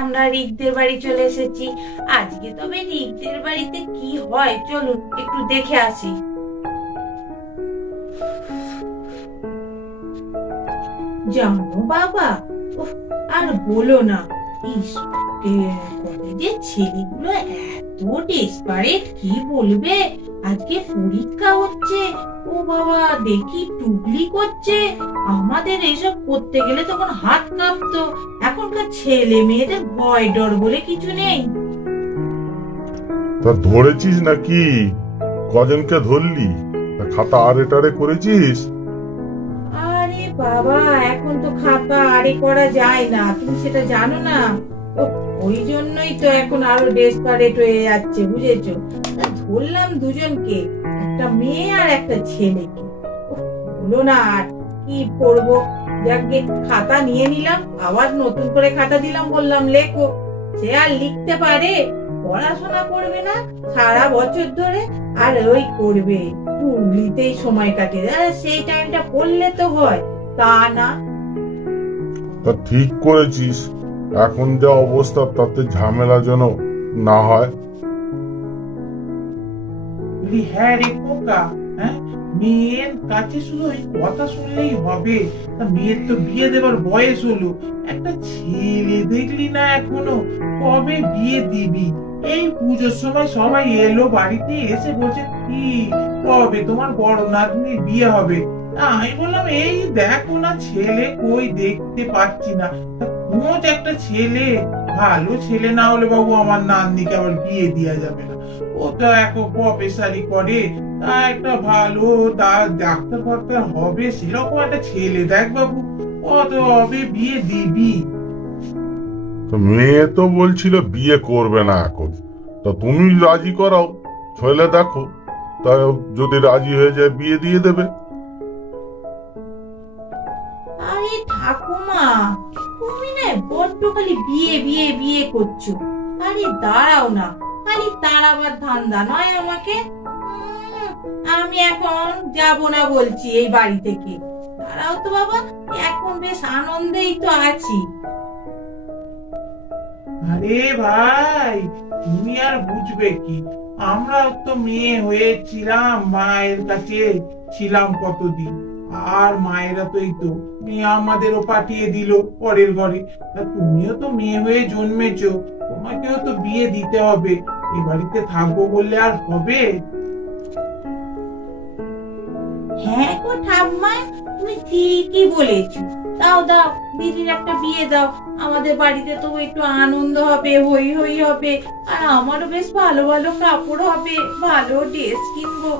আমরা রিকদের বাড়ি চলে এসেছি। আজকে তবে রিকদের বাড়িতে কি হয় চলুন একটু দেখে আসি। জানো বাবা, আর বলো না, কলেজের ছেলেগুলো এত ডেসপারেট, কি বলবে। আজকে পরীক্ষা হচ্ছে, ও বাবা দেখি টুকলি করছে। আমাদের এইসব করতে গেলে তখন হাত কাঁপতো। এখনকার ছেলে মেয়েদের ভয় ডর বলে কিছু নেই। তা ধরেছিস নাকি? কজনকে ধরলি? খাতা আরে টারে করেছিস? আরে বাবা, এখন তো খাতা আরে করা যায় না, তুমি সেটা জানো না। ওই জন্যই তো এখন আরো ডেসপারেট হয়ে যাচ্ছে, বুঝেছো? ধরলাম দুজনকে, একটা মেয়ে আর একটা ছেলেকে। বলো না, আর কি করবো। যাকে খাতা নিয়ে নিলাম, আবার নতুন করে খাতা দিলাম, বললাম লেখো। সে আর লিখতে পারে? পড়াশোনা করবে না সারা বছর ধরে, আর ওই করবে টুকলিতেই সময় কাটে। সেই টাইমটা পড়লে তো হয়, তা না। তা ঠিক করেছিস, এখন যা অবস্থা তাতে ঝামেলা যেন না হয়। হ্যাঁ রে খোকা, হ্যাঁ, মেয়ের কাছে শুধু ওই কথা শুনলেই হবে? মেয়ের তো বিয়ে দেবার বয়স হলো, একটা ছেলে দেখলি না এখনো? কবে বিয়ে দিবি? এই পুজোর সময় সবাই এলো বাড়িতে, এসে বলছে কি কবে তোমার বড় নাতনির বিয়ে হবে। আমি বললাম এই দেখো না, ছেলে কই দেখতে পাচ্ছি না। খোঁজ একটা ছেলে, ভালো ছেলে না হলে বাবু আমার নাতনিকে আবার বিয়ে দেওয়া যাবে না। ও তো এখন প্রফেসরি করে, তা একটা ভালো ডাক্তার ফাক্তার হবে সেরকম একটা ছেলে দেখ বাবু, কত হবে বিয়ে দিবি? মেয়ে তো বলছিল বিয়ে করবে না এখন, তা তুমি রাজি করাও, ছেলে দেখো, তা যদি রাজি হয়ে যায় বিয়ে দিয়ে দেবে। আরে ঠাকুমা, তুমি না বড্ড খালি বিয়ে বিয়ে বিয়ে করছো। আরে দাঁড়াও না, খালি তাড়াবার ধান্দা নয় আমাকে। আমি এখন যাব না বলছি এই বাড়ি থেকে। দাঁড়াও তো বাবা, এখন বেশ আনন্দেই তো আছি। আরে ভাই, তুমি আর বুঝবে কি, আমরা তো মেয়ে হয়েছিলাম, মায়ের কাছে ছিলাম কতদিন, আর মায়েরা তো এই তো মেয়ে আমাদেরও পাঠিয়ে দিল পরের ঘরে। তা তুমিও তো মেয়ে হয়ে জন্মেছো, তোমাকেও তো বিয়ে দিতে হবে। এই বাড়িতে থাকবো বললে আর হবে? হ্যাঁ গো ঠাম্মা, তুমি ঠিকই বলেছো। দাও দাও, দিদির একটা বিয়ে দাও। আমাদের বাড়িতে তো একটু আনন্দ হবে, হই হই হবে, আর আমারও বেশ ভালো ভালো কাপড় হবে, ভালো ড্রেস কিনবো।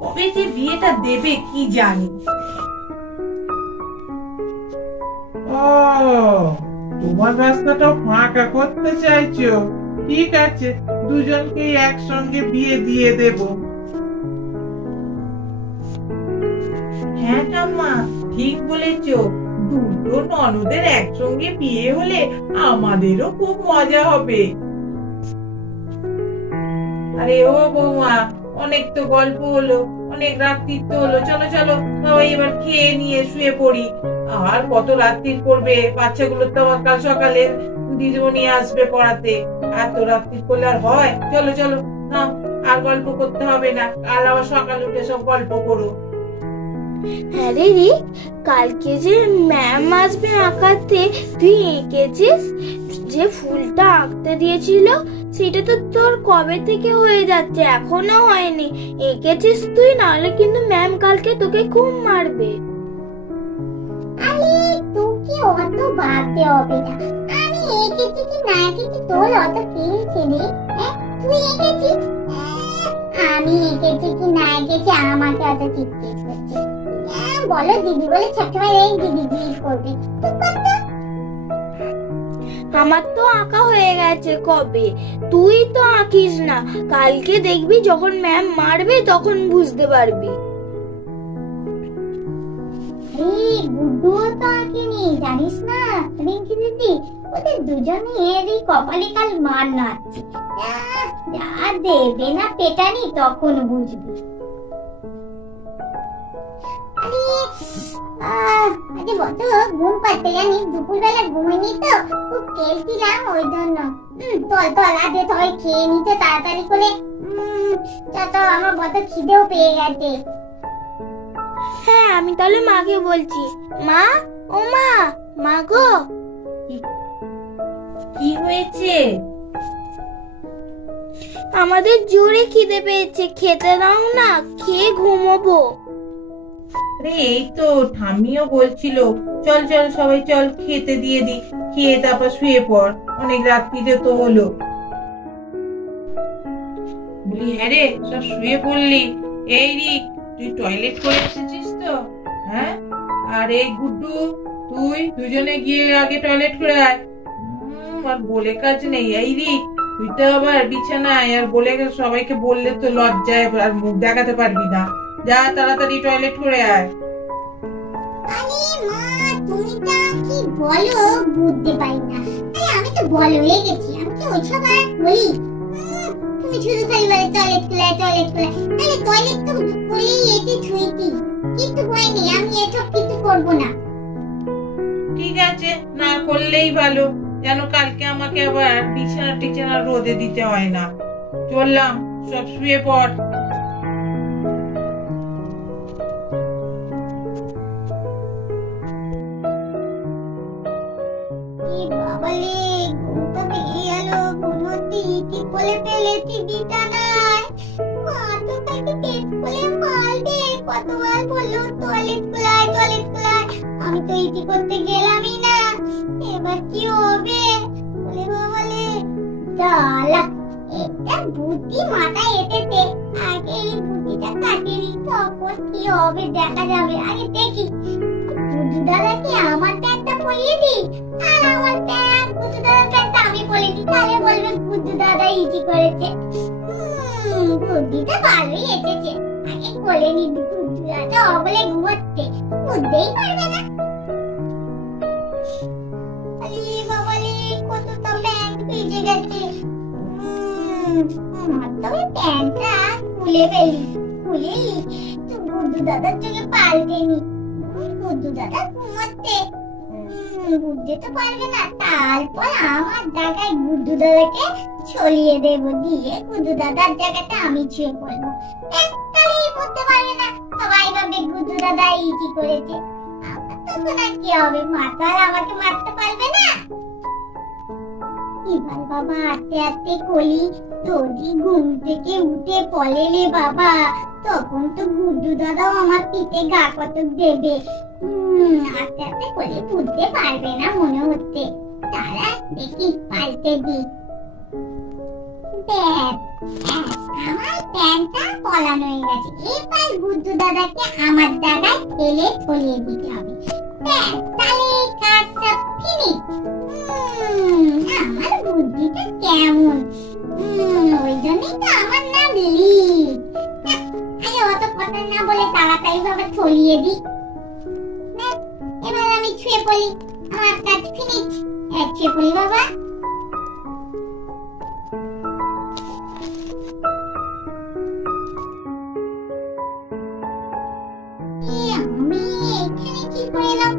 কবে যে বিয়েটা দেবে কি জানি। ও, তোমার রাস্তাটাও ফাঁকা করতে চাইছো? ঠিক আছে, দুজনকেই একসঙ্গে বিয়ে দিয়ে দেবো। হ্যাঁ ঠাম্মা, ঠিক বলেছো। দুটো ননদের একসঙ্গে বিয়ে হলে আমাদেরও খুব মজা হবে। আরে ও বৌমা, অনেক তো গল্প হলো, অনেক রাত্রির তো হলো, চলো চলো সবাই এবার খেয়ে নিয়ে শুয়ে পড়ি। আর কত রাত্রির করবে, বাচ্চাগুলো তো আবার কাল সকালে দিদিমণি আসবে পড়াতে। আর তো রাত্রির করলে আর হয়? চলো চলো, নাও, আর গল্প করতে হবে না, কাল আবার সকালে উঠে সব গল্প করো। হ্যাঁ রে রিক, কালকে যে ম্যাম আসবে আঁকাতে, তুই এঁকেছিস? যে ফুলটা আঁকতে দিয়েছিল সেটা তো তোর কবে থেকে হয়ে যাচ্ছে, এখনো হয়নি। এঁকেছিস তুই? নাহলে কিন্তু ম্যাম কালকে তোকে খুব মারবে। আরে তোকে অত ভাবতে হবে না, আমি এঁকেছি কি না এঁকেছি তোর অত পেয়েছে রে। তুই এঁকেছিস? আমি এঁকেছি কি না এঁকেছি আমাকে অত জিজ্ঞেস করছে? বলো দিদি বলে সবসময় এই দিদি জিজ্ঞেস করবে। আমার তো আঁকা হয়ে গেছে কবে, তুই তো আঁকিস না। কালকে দেখবি যখন ম্যাম মারবে তখন বুঝতে পারবি। গুড্ডুও তো আঁকেনি, জানিস না রিঙ্কি দিদি? ওদের দুজনেরই কপালে কাল মার নাচছে। যা দেবে না পেটানি তখন বুঝবি। আরে আজকে বড্ড ঘুম পাচ্ছে জানিস, দুপুরবেলা ঘুমিনি তো, খুব খেলছিলাম ওই জন্য। চল আগে সবাই খেয়ে নিতে তাড়াতাড়ি করে। চল আমার বড্ড খিদেও পেয়ে গেছে। হ্যাঁ, আমি তাহলে মাকে বলছি। মা, ও মা, মা গো, কি হয়েছে? আমাদের জোরে খিদে পেয়েছে, খেতে দাও না, খেয়ে ঘুমোবো। আরে এই তো ঠাম্মিও বলছিল চল চল সবাই চল খেতে দিয়ে দি, খেয়ে তারপর শুয়ে পড়, অনেক রাত্রিরে তো হলো। বলি হ্যাঁ রে, সব শুয়ে পড়লি? এই রিক, তুই টয়লেট করে এসেছিস তো? হ্যাঁ, আর এই গুড্ডু, তুই দুজনে গিয়ে আগে টয়লেট করে আয়। আর বলে কাজ নেই। এই রিক, তুই তো আবার বিছানায়, আর বলে সবাইকে বললে তো লজ্জায় আর মুখ দেখাতে পারবি না। যা তাড়াতাড়ি টয়লেট করে আয়। আরে মা, তুমি তা কি বলো বুঝতে পারি না। আরে আমি তো বড় হয়ে গেছি, আমি কি ওইসব আর বলি? তুমি শুধু খালি বলে টয়লেট খোলা টয়লেট খোলা। আরে টয়লেট তো খুলেই এতে ছুঁইতি, কিন্তু হয়নি, আমি এসব কিছু করবো না। ঠিক আছে, না করলেই ভালো, যেন কালকে আমাকে আবার বিছানা টিছানা রোদে দিতে হয় না। চললাম, সব শুয়ে পড়। বাবালে, ঘুমটা ভেঙে গেল, ঘুমোতে ইতি বলে ফেলেছি বিছানায়। মা তো তাকে পেট খুলে মারবে, কতবার বললো টয়লেট খোলায় টয়লেট খোলায়, আমি তো ইতি করতে গেলামই না। এবার কি হবে? বলে বাবালে, দালা, এটা বুদ্ধি মাথায় এসেছে, আগে এই বুদ্ধিটা কাটিয়ে নি, তখন কি হবে দেখা যাবে। আগে দেখি বুদ্ধু দাদাকে আমার প্যান্টটা পরিয়ে দিই, আর আমার প্যান্ট বুদ্ধু দাদার প্যান্টটা আমি পরিয়ে দিই, তাহলে বলবে বুদ্ধু দাদা ইজি করেছে। বুদ্ধিটা ভালোই এসেছে, আগে বলে নি। বুদ্ধু দাদা অবলে ঘুমাচ্ছে, বুঝতেই পারবে না। আরে বাবালে, কতটা প্যান্ট ভিজে গেছে। তবে প্যান্টটা খুলে ফেলি, খুলে তো বুদ্ধু দাদার চোখে পাল্টে নি। বুদ্ধু দাদা ঘুমাচ্ছে, বুঝতে পারবে না, তারপর আমার জায়গায় বুদ্ধু দাদাকে ছড়িয়ে দেবো, দিয়ে বুদ্ধু দাদার জায়গাতে আমি ছুঁয়ে পড়বো। একটাই বুঝতে পারবে না, সবাই ভাবে বুদ্ধু দাদা ইজি করেছে। আমার তখন আর কি হবে, মাতাল আমাকে মারতে পারবে না। এবার বাবা আস্তে আস্তে কলি, যদি ঘুম থেকে উঠে পড়েলে বাবা, তখন তো গুড্ডু দাদাও আমার পিঠে গা কতক দেবে। আস্তে আস্তে কলি বুঝতে পারবে না মনে হচ্ছে। তারা দেখি পাল্টে দি। আমার প্যান্টটা পলানো হয়ে গেছে, এবার গুড্ডু দাদাকে আমার জায়গায় ফেলে ছড়িয়ে দিতে হবে। তাহলে কাজ সব ফিনিশ। আমার বুদ্ধিটা কেমন, ওই জন্যই তো আমার নাম লিক। আরে অত কথা না বলে তাড়াতাড়ি ভাবে ছড়িয়ে দি। এবার আমি ছুঁয়ে পড়ি, আমার কাজ ফিনিশ। ছুঁয়ে পড়ি বাবা। আমি এখানে কি করে এলাম?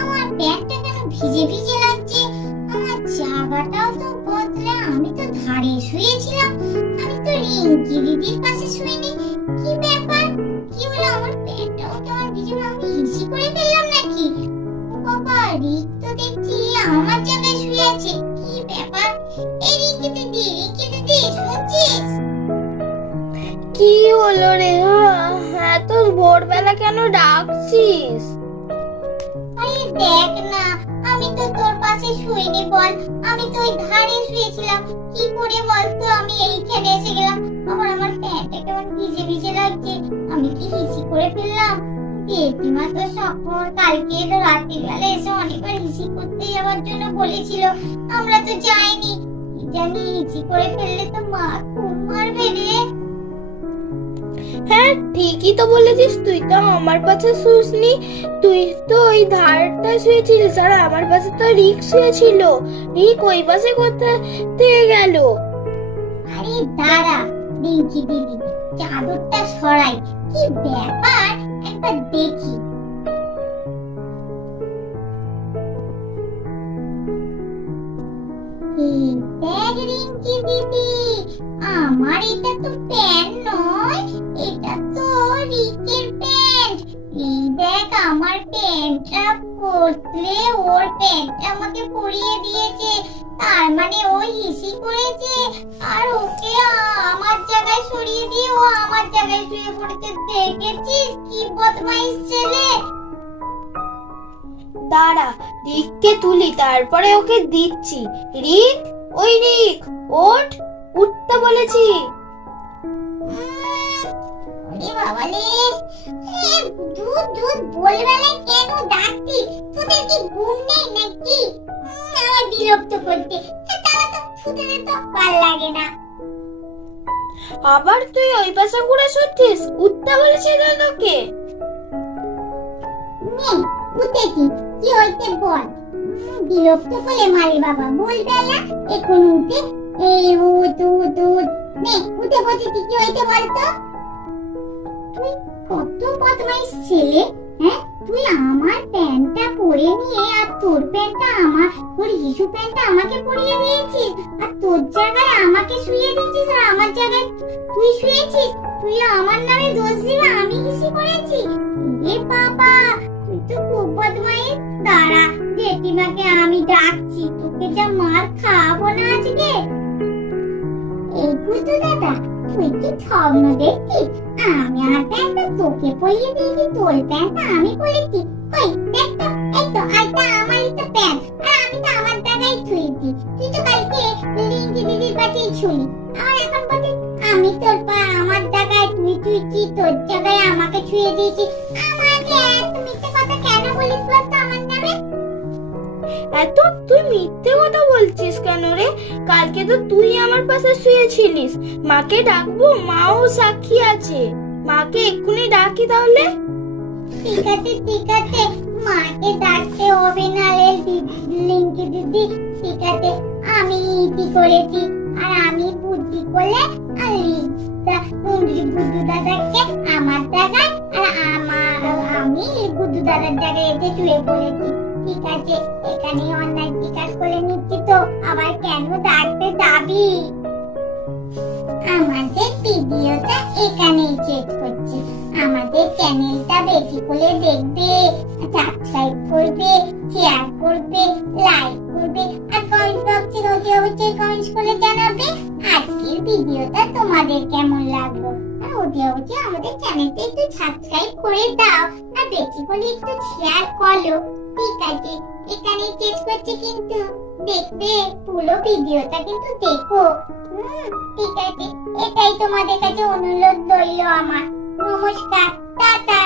আমার ব্যাগটা কেন ভিজে ভিজে লাগছে? আমার জায়গাটাও তো বদলা, আমি তো ধারে শুয়েছিলাম, আমি তো রিঙ্কি দিদির পাশে শুইনি। কি ব্যাপার, কি হলো? আমার ব্যাগটাও কেমন ভিজে, আমি হিসি করে ফেললাম নাকি? ও বাবা, রিক তো দেখছি আমার জায়গায় শুয়ে আছে, কি ব্যাপার? এই রিঙ্কি দিদি, রিঙ্কি দিদি, শুনছিস? কি হলো রে? এত ভোরবেলা কেন ডাকছিস? আরে দেখ না, আমি তো তোর পাশে শুইনি বল, আমি তো ওই ধারে শুয়েছিলাম। কি করে বলতো আমি এইখানে এসে গেলাম? আবার আমার প্যান্টটা কেমন ভিজে ভিজে লাগছে, আমি কি হিসি করে ফেললাম? জেঠিমা তো সকল কালকে রাতের বেলা এসে অনেকবার হিসি করতে যাওয়ার জন্য বলেছিল, আমরা তো যাইনি। জানি হিসি করে ফেললে তো মা খুব মারবে রে। হ্যাঁ, ঠিকই তো বলেছিস, তুই তো আমার পাশে শুসনি, তুই তো ওই ধারটা শুয়েছিলিস, আর আমার পাশে তো রিক শুয়েছিল। রিক ওই পাশে কোথায় থেকে গেল? আরে দাঁড়া রিঙ্কি দিদি, চাদরটা সরাই, কি ব্যাপার একবার দেখি। দেখ রিঙ্কি দিদি, আমার এটা তো প্যান্ট নয়, এটা তো রিকের প্যান্ট। এই দেখ আমার প্যান্টটা পরলে ওর প্যান্টটা আমাকে পরিয়ে দিয়েছে, তার মানে ও হিসি করেছে আর ওকে আমার জায়গায় সরিয়ে দিয়ে ও আমার জায়গায় শুয়ে পড়েছে। দেখেছিস কি বদমাইশ ছেলে। দাঁড়া, রিককে তুলি, তারপরে ওকে দিচ্ছি। রিক, ওই রিক, ওঠ, উঠতে বলেছি। ওরে বাবালে, দুধ দুধ বলবে না কেন ডাকতি? তোদের কি ঘুম নেই নাকি? আমার বিরক্ত করতে। তারা তো ছুটে তো ভাল লাগে না। আবার তুই ওই পাশে ঘুরে শুচ্ছিস? উঠতে বলেছি তো তোকে। নে উঠে কি হইতে বল। বিরক্ত করে মারি বাবা, বলবে না এখন উঠে। এই উঠ উঠ উঠ, নে উঠে বসেছি, কি হইতে বলতো? তুই কত বদমাইশ ছেলে, হ্যাঁ? তুই আমার প্যান্টটা পরে নিয়ে আর তোর প্যান্টটা তোর হিসু প্যান্টটা আমাকে পরিয়ে দিয়েছিস, আর তোর জায়গায় আমাকে শুয়ে দিয়েছিস, আর আমার জায়গায় তুই শুয়েছিস। তুই আমার নামে দোষ দিবি আমি হিসি করেছি? এ বাবা, তুই তো খুব বদমাইশ। দাঁড়া, জেঠিমাকে আমি ডাকছি, তোকে যা মার খাওয়াবো না আজকে। এই বুঝতো দাদা, তুই কি স্বপ্ন দেখছিস? আমি আমার প্যান্টটা তোকে পরিয়ে দিয়েছি, তোর প্যান্টটা আমি পরেছি। কই দেখ তো, এই তো আইটা আমারই তো প্যান্ট, আর আমি তো আমার জায়গায় শুয়েছি। তুই তো কালকে লিঙ্কি দিদির কাছেই শুলি, আর এখন বলছিস আমি তোর আমার জায়গায় তুই কি তোর জায়গায় আমাকে শুয়ে দিয়েছিস। আমাকে এত মিথ্যে কথা কেন বলিস বলতো আমার নামে? এত তুই মিথ্যে কথা বলছিস কেন রে? কালকে তো তুই আমার পাশে শুয়েছিলিস। মাকে ডাকবো, মাও সাক্ষী আছে। মাকে এক্ষুনি ডাকি তাহলে। ঠিক আছে, মাকে ডাকতে হবে না রে লিঙ্কি দিদি। ঠিক আছে, আমি ইতি করেছি, আর আমি বুদ্ধি করলে আর বুদ্ধু দাদাকে আমার জায়গায়, আর আমি বুদ্ধু দাদার জায়গায় এসে শুয়ে পড়েছি। ঠিক আছে, এখানে অন্যায় স্বীকার করে নিচ্ছি তো আবার কেন ডাকতে যাবি? আমাদের ভিডিওটা এখানেই শেষ করছি। আমাদের চ্যানেলটা বেশি করে দেখবে, সাবস্ক্রাইব করবে, শেয়ার করবে, লাইক করবে, আর কমেন্ট বক্সে অবশ্যই কমেন্টস করে জানাবে আজকের ভিডিওটা তোমাদের কেমন লাগলো। আর অবশ্যই আমাদের চ্যানেলটা একটু সাবস্ক্রাইব করে দাও, আর বেশি করে একটু শেয়ার করো। ঠিক আছে, এখানে শেষ করছি, কিন্তু দেখবে পুরো ভিডিওটা কিন্তু দেখো। ঠিক আছে, এটাই তোমাদের কাছে অনুরোধ রইল আমার। নমস্কার, টাটা।